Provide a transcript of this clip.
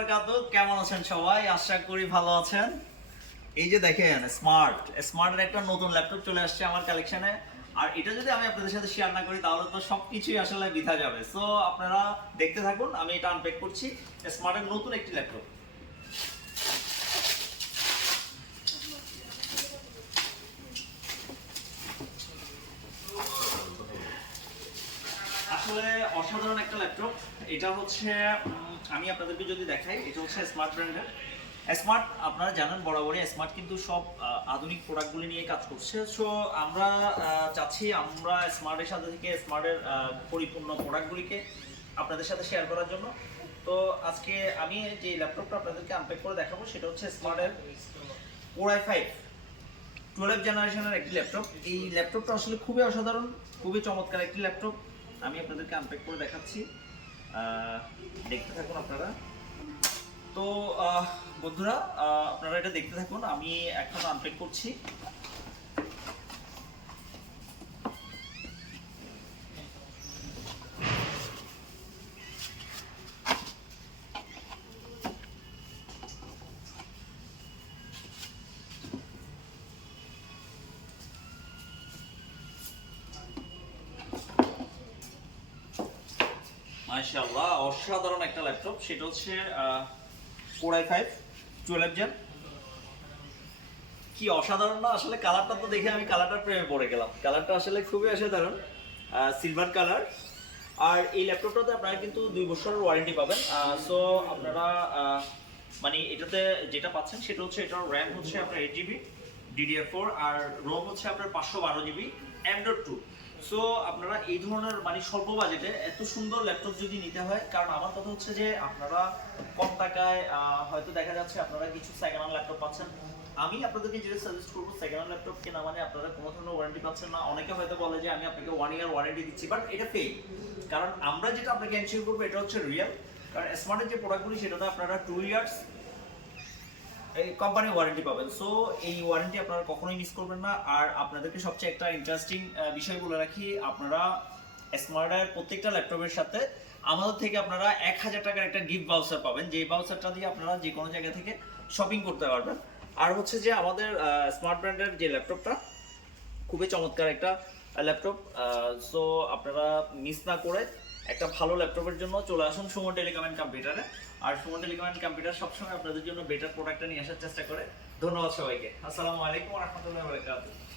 বারাকাতুহু। কেমন আছেন সবাই? আশা করি ভালো আছেন। এই যে দেখেন স্মার্টের একটা নতুন ল্যাপটপ চলে আসছে আমার কালেকশনে। আর এটা যদি আমি আপনাদের সাথে শেয়ার না করি তাহলে তো সবকিছুই আসলে বৃথা যাবে। সো আপনারা দেখতে থাকুন, আমি এটা আনপ্যাক করছি। স্মার্টের নতুন একটি ল্যাপটপ। আসলে অসাধারণ একটা ল্যাপটপ। এটা হচ্ছে আমি আপনাদেরকে যদি দেখাই, এটা হচ্ছে স্মার্ট ব্র্যান্ডের। স্মার্ট আপনারা জানেন বরাবরই স্মার্ট কিন্তু সব আধুনিক প্রোডাক্টগুলি নিয়ে কাজ করছে। সো আমরা চাচ্ছি আমরা স্মার্টের সাথে থেকে স্মার্টের পরিপূর্ণ প্রোডাক্টগুলিকে আপনাদের সাথে শেয়ার করার জন্য। তো আজকে আমি যে ল্যাপটপটা আপনাদেরকে আনপ্যাক করে দেখাবো সেটা হচ্ছে স্মার্টের Core i5 12 জেনারেশনের একটি ল্যাপটপ। এই ল্যাপটপটা আসলে খুবই অসাধারণ, খুবই চমৎকার একটি ল্যাপটপ। আমি আপনাদেরকে আনপ্যাক করে দেখাচ্ছি, দেখতে থাকুন আপনারা। তো বন্ধুরা, আপনারা এটা দেখতে থাকুন, আমি এখন আনপ্যাক করছি। মাশাআল্লাহ, অসাধারণ একটা ল্যাপটপ। সেটা হচ্ছে Core i5 12 জেন। কি অসাধারণ না? আসলে কালারটা তো দেখে আমি কালারটার প্রেমে পড়ে গেলাম। কালারটা আসলে খুবই অসাধারণ, সিলভার কালার। আর এই ল্যাপটপটাতে আপনারা কিন্তু 2 বছরের ওয়ারেন্টি পাবেন। সো আপনারা মানে এটাতে যেটা পাচ্ছেন সেটা হচ্ছে এটার র্যাম হচ্ছে আপনার 8 জিবি DDR4, আর রোম হচ্ছে আপনার 512 জিবি M.2। সো আপনারা এই ধরনের মানে স্বল্প বাজেটে এত সুন্দর ল্যাপটপ যদি নিতে হয়, কারণ আমার কথা হচ্ছে যে আপনারা কম টাকায় হয়তো দেখা যাচ্ছে আপনারা কিছু সেকেন্ড হ্যান্ড ল্যাপটপ পাচ্ছেন। আমি আপনাদেরকে যেটা সাজেস্ট করবো, সেকেন্ড হ্যান্ড ল্যাপটপ কেনা মানে আপনারা কোনো ধরনের ওয়ারেন্টি পাচ্ছেন না। অনেকে হয়তো বলে যে আমি আপনাকে 1 ইয়ার ওয়ারেন্টি দিচ্ছি, বাট এটা ফেক। কারণ আমরা যেটা আপনাকে এনশিওর করবো এটা হচ্ছে রিয়েল। কারণ স্মার্টের যে প্রোডাক্টগুলি সেটাতে আপনারা 2 ইয়ার্স এই কোম্পানি ওয়ারেন্টি পাবেন। সো এই ওয়ারেন্টি আপনারা কখনোই মিস করবেন না। আর আপনাদেরকে সবচেয়ে একটা ইন্টারেস্টিং বিষয় বলে রাখি, আপনারা স্মার্টের প্রত্যেকটা ল্যাপটপের সাথে আমাদের থেকে আপনারা 1000 টাকার একটা গিফট ভাউচার পাবেন, যে ভাউচারটা দিয়ে আপনারা যে কোনো জায়গা থেকে শপিং করতে পারবেন। আর হচ্ছে যে আমাদের স্মার্ট ব্র্যান্ডের যে ল্যাপটপটা খুবই চমৎকার একটা ল্যাপটপ। সো আপনারা মিস না করে একটা ভালো ল্যাপটপের জন্য চলে আসুন সুমন টেলিকম অ্যান্ড কম্পিউটারে। আর সুমন টেলিকম অ্যান্ড কম্পিউটার সবসময় আপনাদের জন্য বেটার প্রোডাক্টটা নিয়ে আসার চেষ্টা করে। ধন্যবাদ সবাইকে। আসসালামু আলাইকুম ওয়া রাহমাতুল্লাহি ওয়া বারাকাতুহু।